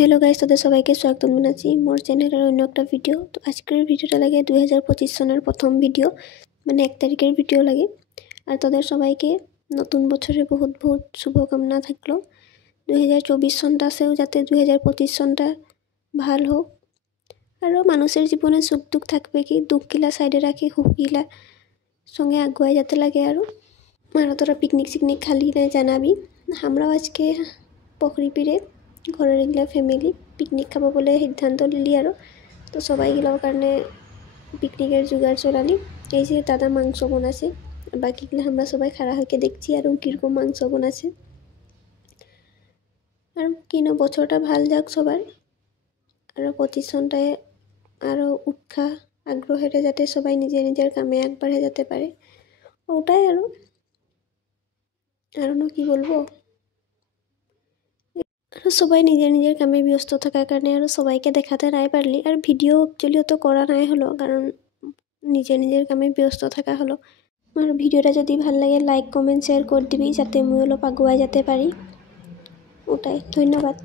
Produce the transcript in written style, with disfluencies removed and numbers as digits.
Hello guys, তোদের সবাইকে স্বাগত জানাচ্ছি মোর চ্যানেলের অন্য একটা ভিডিও। তো আজকের ভিডিওটা লাগে 2025 সনের প্রথম ভিডিও, মানে 1 তারিখের ভিডিও লাগে। আর তোদের সবাইকে নতুন বছরে বহুত বহুত শুভকামনা থাকলো। 2024 সনটা আসেও যাতে 2025 সনটা ভাল হোক। আর মানুষের জীবনে সুখ দুঃখ থাকবে, কি দুঃখগিলা সাইডে রাখি সুখগিলা সঙ্গে আগুয়াই যেতে লাগে। আর তোরা পিকনিক সিকনিক খালি নাই জানাবি। আমরাও আজকে পুকুরি পিড়ে ঘরের এগুলা ফ্যামিলি পিকনিক খাবো বলে সিদ্ধান্ত নিলি। আর তো সবাইগুলোর কারণে পিকনিকের জোগাড় চলালি। এই যে দাদা মাংস বনাছে, বাকিগুলো আমরা সবাই খাড়া হইকে দেখছি আর কীরকম মাংস বনাছে। আর কিনা বছরটা ভাল যাক সবার, আর 25 সনটায় আরও উৎসাহ আগ্রহেরে যাতে সবাই নিজের নিজের কামে আগবাড়ে যেতে পারে, ওটাই। আর কি বলবো, আর সবাই নিজের নিজের কামে ব্যস্ত থাকার কারণে আর সবাইকে দেখাতে নাই পারলি। আর ভিডিও অ্যাকচুয়ালি তো করা নাই হলো, কারণ নিজের নিজের কামে ব্যস্ত থাকা হলো। আর ভিডিওটা যদি ভাল লাগে লাইক কমেন্ট শেয়ার করে দিবি, যাতে মুই অলপ আগুয়াই যেতে পারি। ওটাই, ধন্যবাদ।